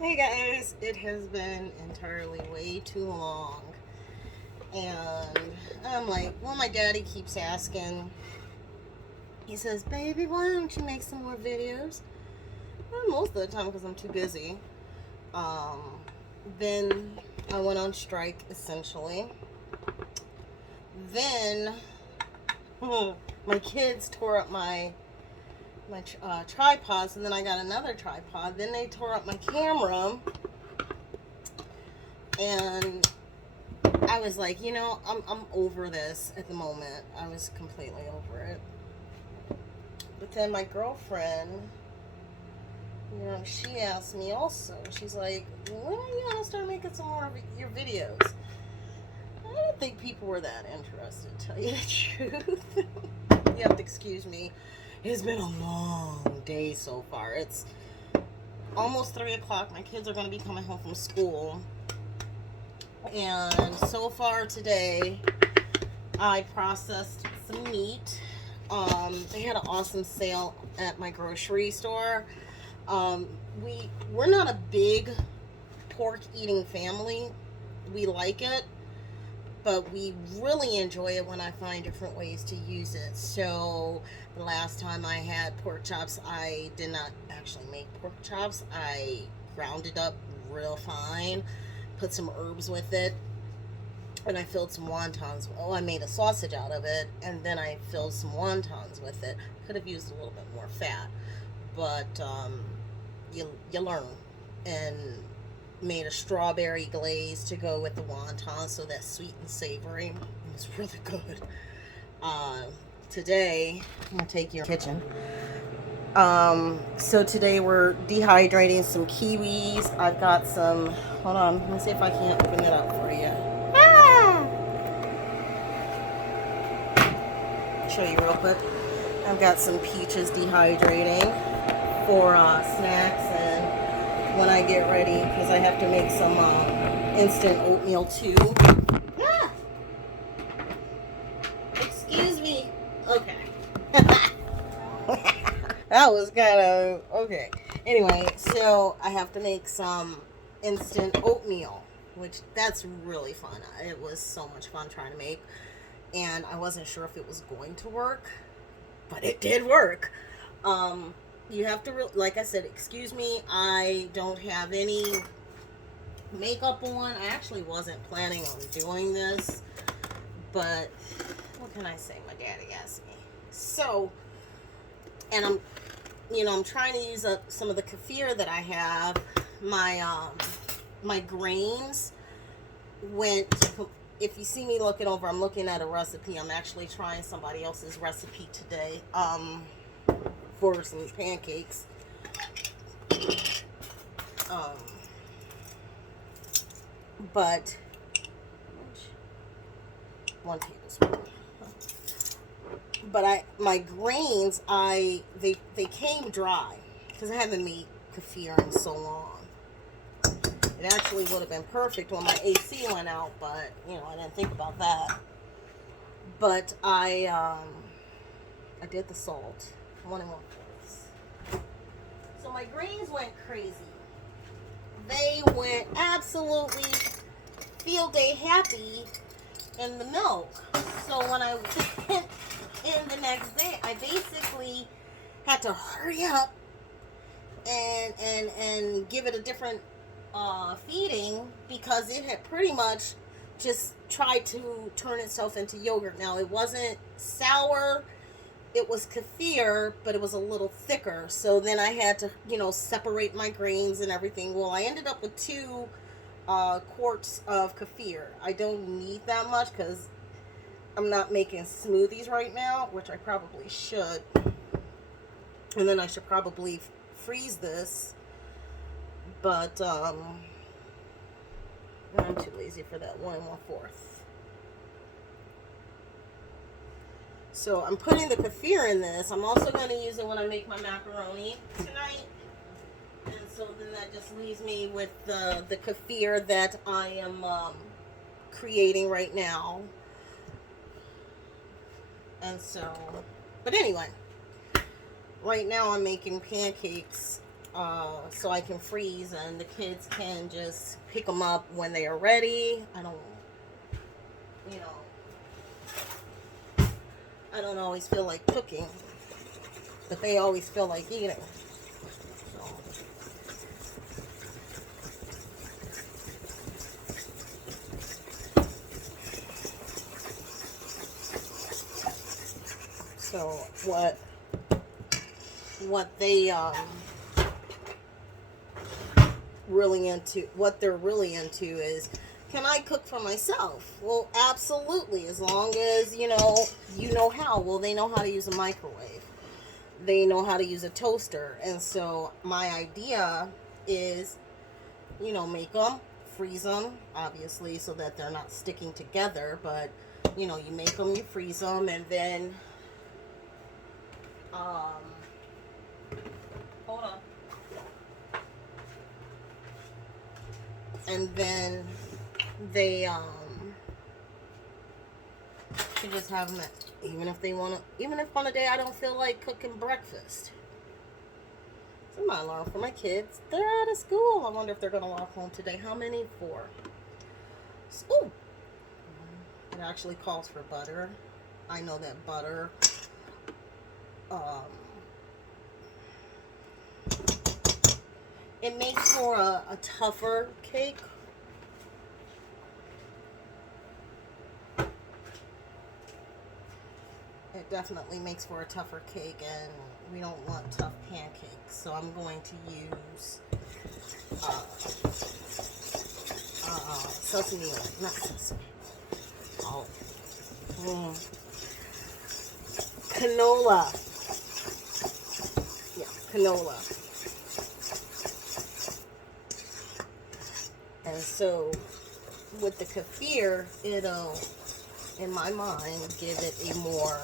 Hey guys, it has been entirely way too long. And I'm like, well, my daddy keeps asking. He says, baby, why don't you make some more videos? Well, most of the time because I'm too busy. Um, then I went on strike essentially. Then my kids tore up my tripods, and then I got another tripod. Then they tore up my camera, and I was like, I'm over this at the moment. I was completely over it. But then my girlfriend, she asked me also. She's like, when are you gonna start making some more of your videos? I didn't think people were that interested, to tell you the truth. You have to excuse me. It's been a long day so far. It's almost 3 o'clock. My kids are going to be coming home from school. And so far today, I processed some meat. They had an awesome sale at my grocery store. Um, we're not a big pork eating family. We like it, but we really enjoy it when I find different ways to use it. So the last time I had pork chops, I did not actually make pork chops. I ground it up real fine, put some herbs with it, and I filled some wontons. Oh, I made a sausage out of it, and then I filled some wontons with it. Could have used a little bit more fat, but you learn. And made a strawberry glaze to go with the wontons, so that's sweet and savory. It was really good. Uh, Today, I'm gonna take your kitchen. So today we're dehydrating some kiwis. I've got some. Hold on, let me see if I can open it up for you. Ah! Show you real quick. I've got some peaches dehydrating for snacks and when I get ready, because I have to make some instant oatmeal too. Ah! Excuse me. Okay. That was kind of okay. Anyway, so I have to make some instant oatmeal, which that's really fun. It was so much fun trying to make, and I wasn't sure if it was going to work, but it did work. Um, you have to, like I said, excuse me, I don't have any makeup on. I actually wasn't planning on doing this, but what can I say? My daddy asked me. So, and I'm trying to use up some of the kefir that I have. My grains went. If you see me looking over, I'm looking at a recipe. I'm actually trying somebody else's recipe today. For some pancakes. Um, but 1 tablespoon. But my grains they came dry because I haven't made kefir in so long. It actually would have been perfect when my AC went out, but I didn't think about that. But I did the salt, 1 1/4. So my grains went crazy. They went absolutely field day happy in the milk. So when I went in the next day, I basically had to hurry up and give it a different feeding because it had pretty much just tried to turn itself into yogurt. Now it wasn't sour, it was kefir, but it was a little thicker. So then I had to, separate my grains and everything. Well, I ended up with 2 quarts of kefir. I don't need that much because I'm not making smoothies right now, which I probably should. And then I should probably freeze this. But I'm too lazy for that, 1 1/4. So I'm putting the kefir in this. I'm also going to use it when I make my macaroni tonight. And so then that just leaves me with the kefir that I am creating right now. And so, but anyway, right now I'm making pancakes so I can freeze and the kids can just pick them up when they are ready. You know, I don't always feel like cooking, but they always feel like eating. So what they what they're really into is, can I cook for myself? Well, absolutely, as long as you know how. Well, they know how to use a microwave, they know how to use a toaster, and so my idea is, make them, freeze them, obviously, so that they're not sticking together. But you make them, you freeze them, and then hold on. And then they can just have them, even if on a day I don't feel like cooking breakfast. It's my alarm for my kids. They're out of school. I wonder if they're gonna walk home today. How many? 4. Ooh. It actually calls for butter. I know that butter it makes for a tougher cake. It definitely makes for a tougher cake, and we don't want tough pancakes. So I'm going to use sesame oil, not sesame. Oh. Canola. Yeah, canola. And so with the kefir, it'll, in my mind, give it a more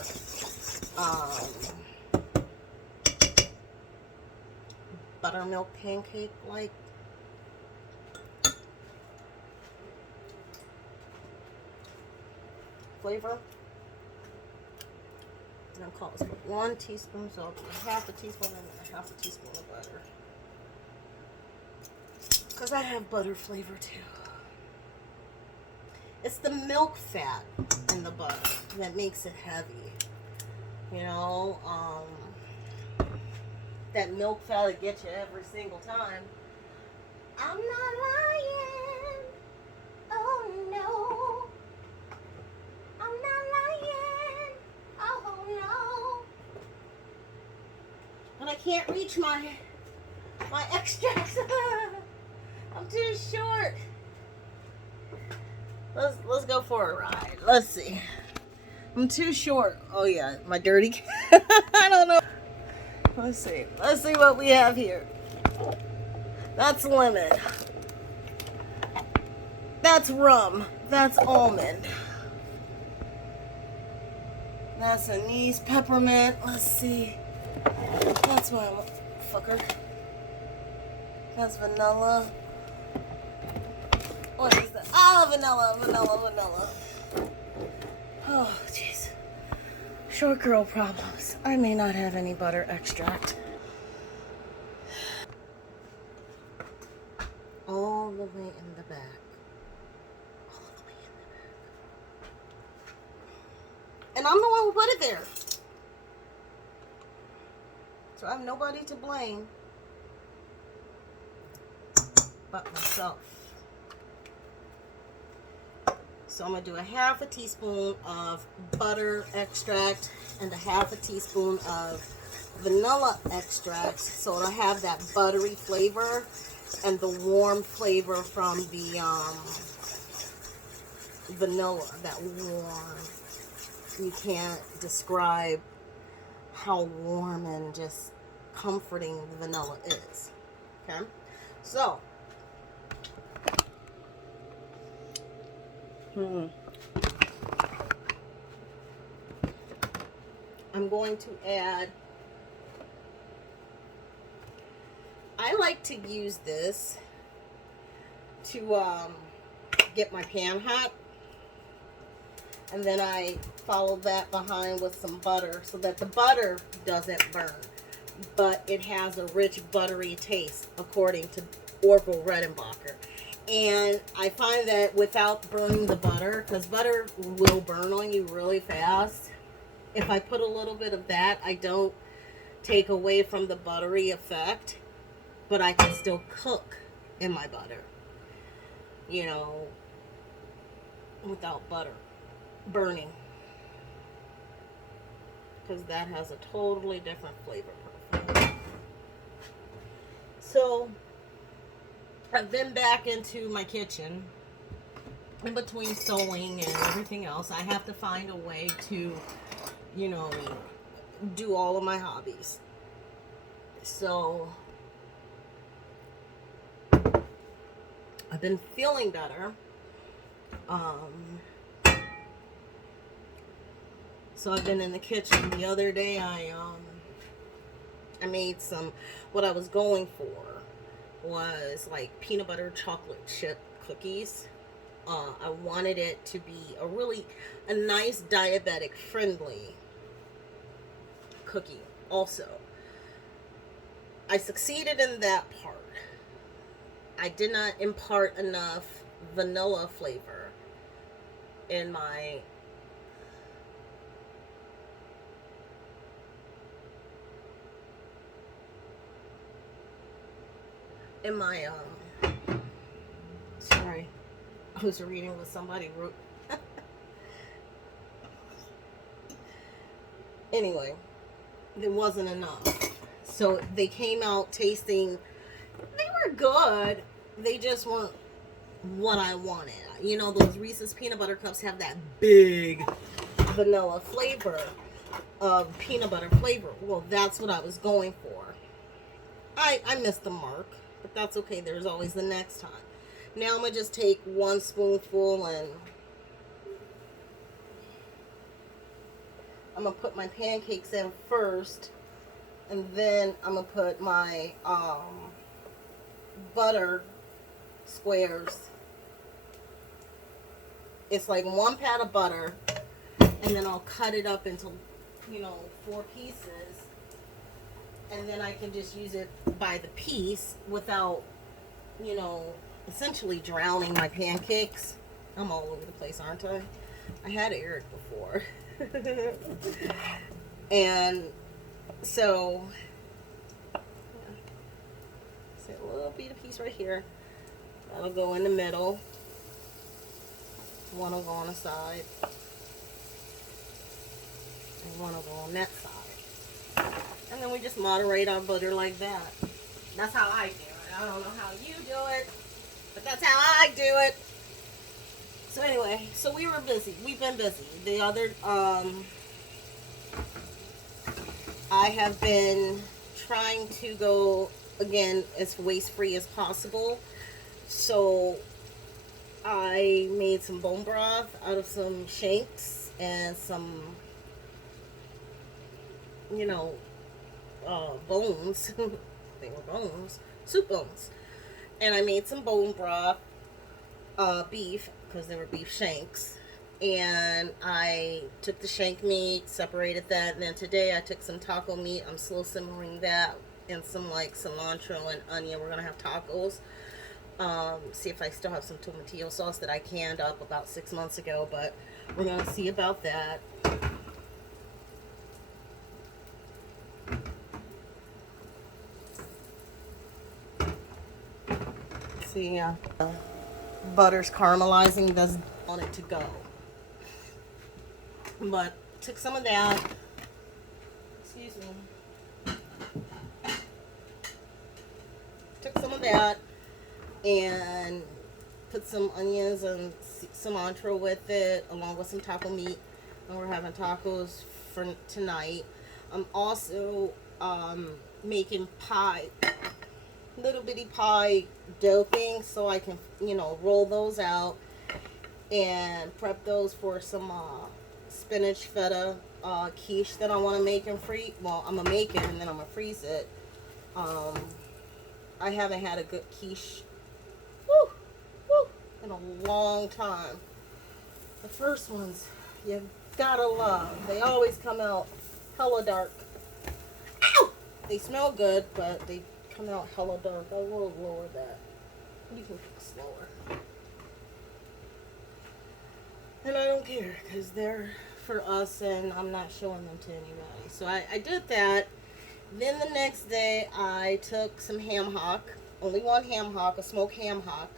buttermilk pancake like flavor. And it calls for 1 teaspoon, so half a teaspoon and half a teaspoon of butter. Because I have butter flavor too. It's the milk fat in the butter that makes it heavy. That milk fat that gets you every single time. I'm not lying. Oh no. I'm not lying. Oh no. But I can't reach my extracts. I'm too short. Let's go for a ride. Let's see. I'm too short. Oh yeah, my dirty. I don't know. Let's see. Let's see what we have here. That's lemon. That's rum. That's almond. That's anise, peppermint. Let's see. That's what I'm fucker. That's vanilla. What is that? Ah, vanilla. Oh, jeez. Short girl problems. I may not have any butter extract. All the way in the back. All the way in the back. And I'm the one who put it there. So I have nobody to blame but myself. So I'm going to do a half a teaspoon of butter extract and a half a teaspoon of vanilla extract, so it'll have that buttery flavor and the warm flavor from the vanilla, that warm. You can't describe how warm and just comforting the vanilla is. Okay? So, I'm going to add, I like to use this to get my pan hot, and then I follow that behind with some butter so that the butter doesn't burn. but it has a rich buttery taste according to Orville Redenbacher. And I find that without burning the butter, because butter will burn on you really fast, if I put a little bit of that, I don't take away from the buttery effect, but I can still cook in my butter, you know, without butter burning, because that has a totally different flavor profile. So I've been back into my kitchen. In between sewing and everything else, I have to find a way to, you know, do all of my hobbies. So I've been feeling better. So I've been in the kitchen. The other day I made some, what I was going for was like peanut butter chocolate chip cookies. I wanted it to be a nice diabetic friendly cookie also. I succeeded in that part. I did not impart enough vanilla flavor in my sorry, I was reading what somebody wrote. Anyway, there wasn't enough. So they came out tasting, they were good. They just weren't what I wanted. You know, those Reese's peanut butter cups have that big vanilla flavor of peanut butter flavor. Well, that's what I was going for. I missed the mark, but that's okay. There's always the next time. Now I'm going to just take one spoonful and I'm going to put my pancakes in first, and then I'm going to put my butter squares. It's like one pat of butter, and then I'll cut it up into, you know, 4 pieces, and then I can just use it by the piece without, you know, essentially drowning my pancakes. I'm all over the place, aren't I? I had Eric before. And so, see a little bit of piece right here. That'll go in the middle. One will go on the side. And one will go on that side. And then we just moderate our butter like that. That's how I do it. I don't know how you do it, but that's how I do it. So anyway, so we were busy. We've been busy. The other, I have been trying to go, again, as waste-free as possible. So I made some bone broth out of some shanks and some, you know, bones. They were bones. Soup bones. And I made some bone broth, beef, because they were beef shanks. And I took the shank meat, separated that, and then today I took some taco meat. I'm slow simmering that and some like cilantro and onion. We're gonna have tacos. See if I still have some tomatillo sauce that I canned up about 6 months ago, but we're gonna see about that. See, butter's caramelizing, doesn't want it to go. But took some of that. Excuse me. Took some of that and put some onions and cilantro with it, along with some taco meat. And we're having tacos for tonight. I'm also making pie, little bitty pie dough things, so I can, you know, roll those out and prep those for some spinach feta quiche that I want to make and freeze. Well, I'm gonna make it and then I'm gonna freeze it. I haven't had a good quiche in a long time. The first ones you gotta love. They always come out hella dark. Ow! They smell good, but they come out hella dark. I will lower that. You can cook slower. And I don't care because they're for us and I'm not showing them to anybody. So I did that. Then the next day I took some ham hock, only one ham hock, a smoked ham hock,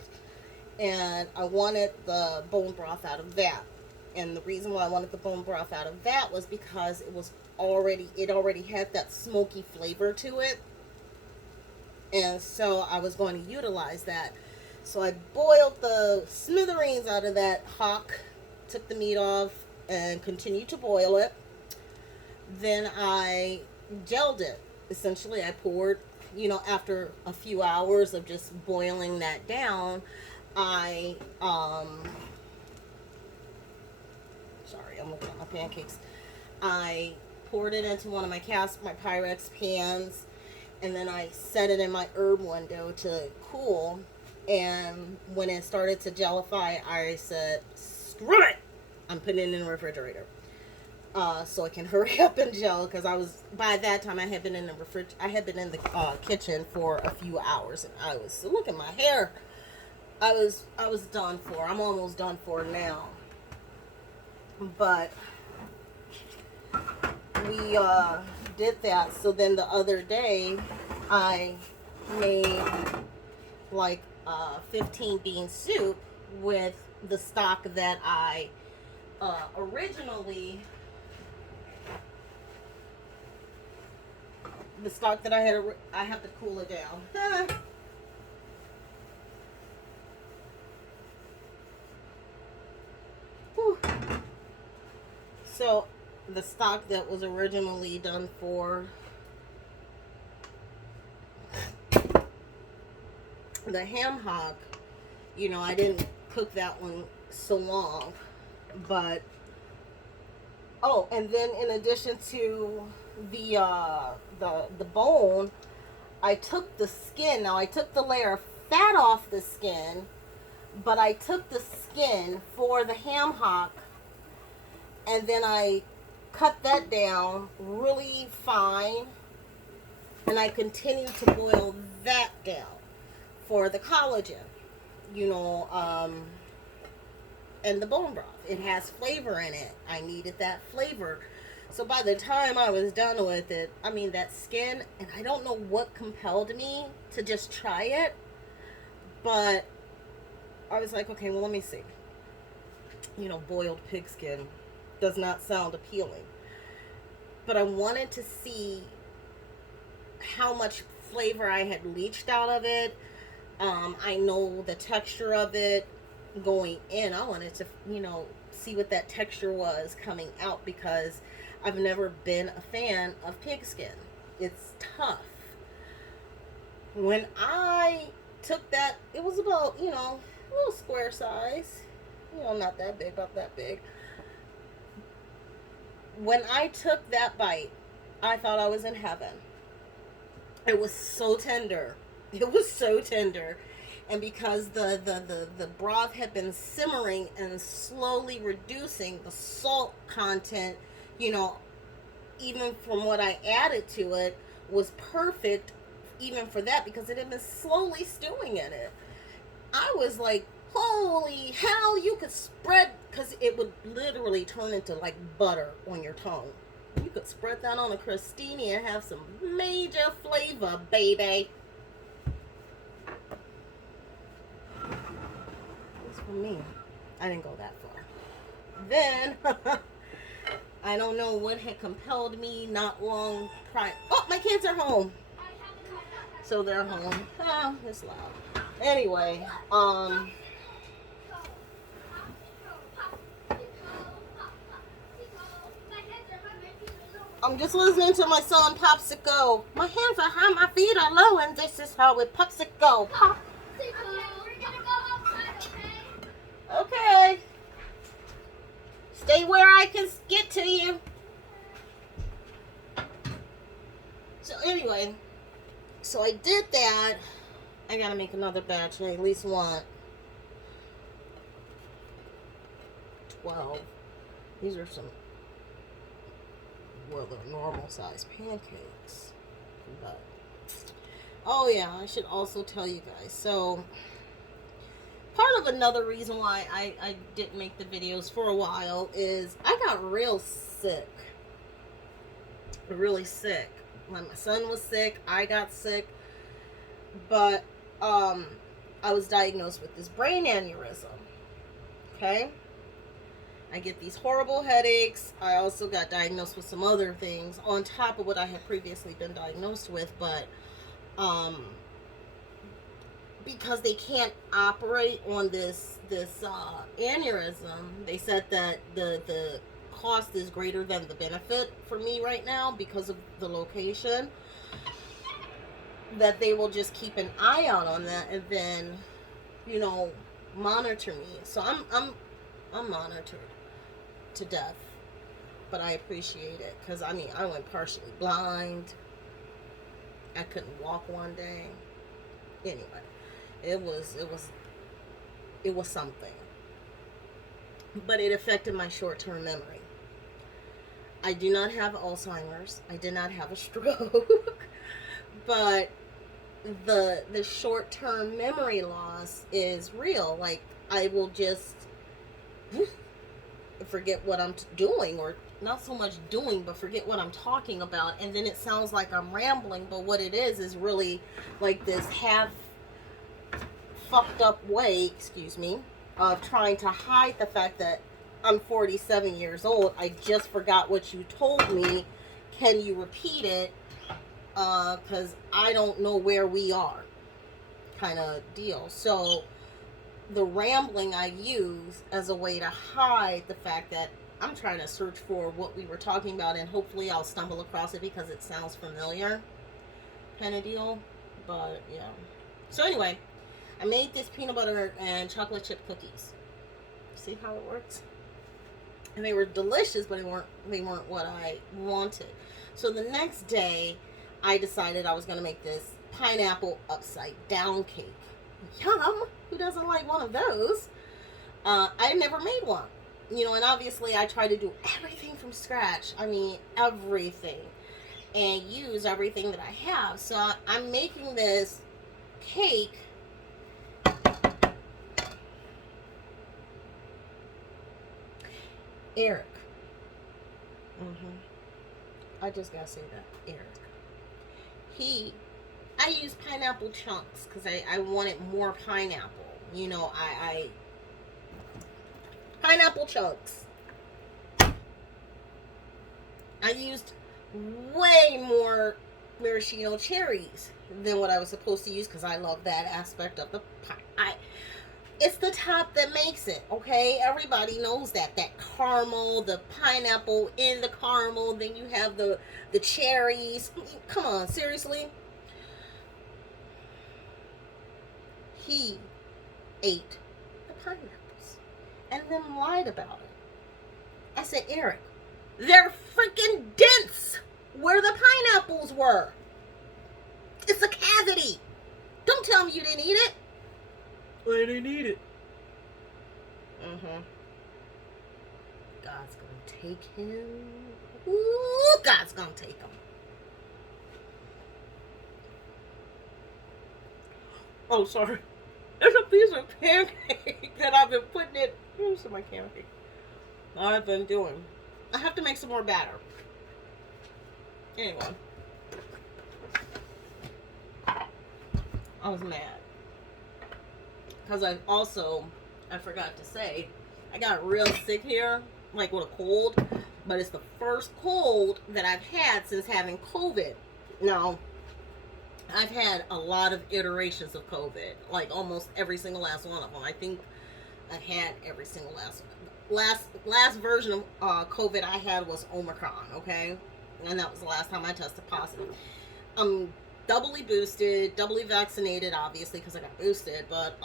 and I wanted the bone broth out of that. And the reason why I wanted the bone broth out of that was because it already had that smoky flavor to it. And so I was going to utilize that. So I boiled the smithereens out of that hock, took the meat off, and continued to boil it. Then I gelled it. Essentially, I poured, after a few hours of just boiling that down, sorry, I'm looking at my pancakes. I poured it into one of my Pyrex pans, and then I set it in my herb window to cool. And when it started to gellify, I said, screw it! I'm putting it in the refrigerator. So it can hurry up and gel, because by that time I had been in the kitchen for a few hours, and look at my hair. I was done for. I'm almost done for now. But we did that. So then the other day I made like 15 bean soup with the stock that I originally I have to cool it down. So the stock that was originally done for the ham hock, I didn't cook that one so long, but and then in addition to the bone, I took the skin. Now I took the layer of fat off the skin, but I took the skin for the ham hock, and then I cut that down really fine, and I continued to boil that down for the collagen, and the bone broth. It has flavor in it. I needed that flavor. So by the time I was done with it, that skin, and I don't know what compelled me to just try it, but I was like, okay, well, let me see. Boiled pig skin does not sound appealing. But I wanted to see how much flavor I had leached out of it. I know the texture of it going in. I wanted to, see what that texture was coming out, because I've never been a fan of pig skin. It's tough. When I took that, it was about, a little square size. Not that big, about that big. When I took that bite, I thought I was in heaven. It was so tender. It was so tender. And because the broth had been simmering and slowly reducing, the salt content, even from what I added to it, was perfect even for that, because it had been slowly stewing in it. I was like, holy hell, you could spread, because it would literally turn into like butter on your tongue. You could spread that on a crostini and have some major flavor, baby. For me, I didn't go that far. Then I don't know what had compelled me not long prior. Oh, my kids are home. So they're home. Oh, it's loud. Anyway, I'm just listening to my song Popsicle. My hands are high, my feet are low, and this is how it Popsicle. Okay. Stay where I can get to you. So anyway, so I did that. I gotta make another batch. I at least want 12. These are some, they're normal size pancakes. But oh yeah, I should also tell you guys. So part of another reason why I didn't make the videos for a while is I got real sick. Really sick. When my son was sick, I got sick. But I was diagnosed with this brain aneurysm. Okay? I get these horrible headaches. I also got diagnosed with some other things on top of what I had previously been diagnosed with, but because they can't operate on this aneurysm, they said that the cost is greater than the benefit for me right now because of the location. That they will just keep an eye out on that and then, you know, monitor me. So I'm monitored to death, but I appreciate it because I mean I went partially blind. I couldn't walk one day. Anyway, it was something, but it affected my short-term memory. I do not have Alzheimer's. I did not have a stroke. But the short-term memory loss is real. Like, I will just forget what I'm doing, or not so much doing, but forget what I'm talking about, and then it sounds like I'm rambling, but what it is really like this half fucked up way, excuse me, of trying to hide the fact that I'm 47 years old. I just forgot what you told me. Can you repeat it? Because I don't know where we are, kind of deal. So the rambling I use as a way to hide the fact that I'm trying to search for what we were talking about, and hopefully I'll stumble across it because it sounds familiar, kind of deal. But yeah. So anyway, I made this peanut butter and chocolate chip cookies. See how it works? And they were delicious, but they weren't what I wanted. So the next day, I decided I was going to make this pineapple upside down cake. Yum! Who doesn't like one of those? I never made one. You know, and obviously I try to do everything from scratch. I mean, everything. And use everything that I have. So I'm making this cake. Eric. I just gotta say that. Eric. I use pineapple chunks because I wanted more pineapple. You know, pineapple chunks. I used way more maraschino cherries than what I was supposed to use because I love that aspect of the pie. It's the top that makes it, okay? Everybody knows that caramel, the pineapple in the caramel, then you have the cherries. Come on, seriously? He ate the pineapples and then lied about it. I said, Eric, they're freaking dense where the pineapples were. It's a cavity. Don't tell me you didn't eat it. I didn't eat it. God's gonna take him. Ooh, God's gonna take him. Oh, sorry. There's a piece of pancake that I've been putting in. Here's my pancake. I've been doing. I have to make some more batter. Anyway. I was mad. Because I forgot to say, I got real sick here, like with a cold, but it's the first cold that I've had since having COVID. Now, I've had a lot of iterations of COVID, like almost every single last one of them. I think I've had every single last version of COVID I had was Omicron, okay? And that was the last time I tested positive. Doubly boosted, doubly vaccinated, obviously, because I got boosted, but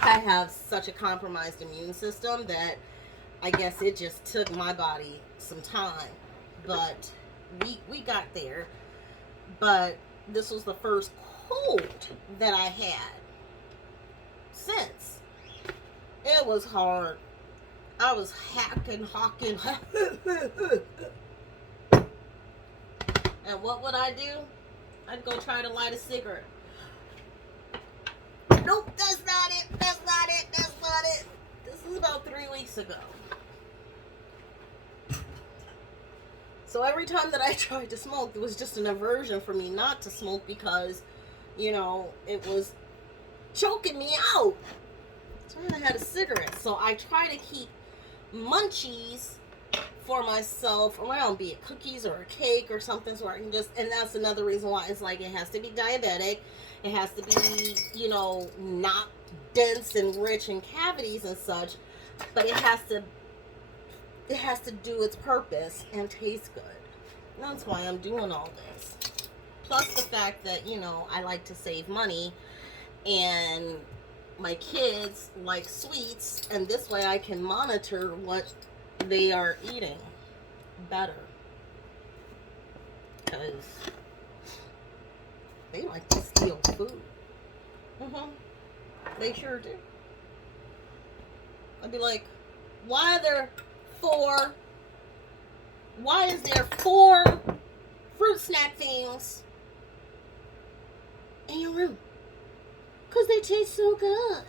I have such a compromised immune system that I guess it just took my body some time, but we got there. But this was the first cold that I had since. It was hard. I was hawking. And what would I do? I'd go try to light a cigarette. Nope, that's not it. That's not it. That's not it. This is about 3 weeks ago. So every time that I tried to smoke, there was just an aversion for me not to smoke because, you know, it was choking me out. So I had a cigarette. So I try to keep munchies for myself around, be it cookies or a cake or something, so I can just, and that's another reason why it's like it has to be diabetic, it has to be, you know, not dense and rich in cavities and such, but it has to do its purpose and taste good. And that's why I'm doing all this. Plus the fact that, you know, I like to save money, and my kids like sweets, and this way I can monitor what they are eating better, because they like to steal food. They sure do. I'd be like, why is there four fruit snack things in your room? Because they taste so good.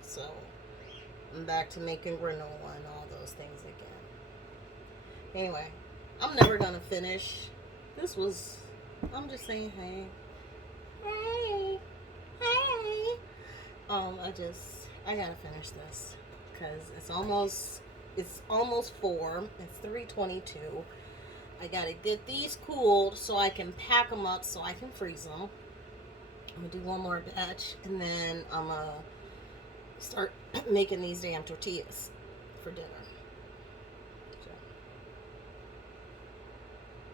So, I'm back to making granola and all those things again. Anyway, I'm never gonna finish. I'm just saying, hey. I gotta finish this because it's almost 4. It's 3:22. I gotta get these cooled so I can pack them up so I can freeze them. I'm gonna do one more batch, and then I'm gonna start making these damn tortillas for dinner.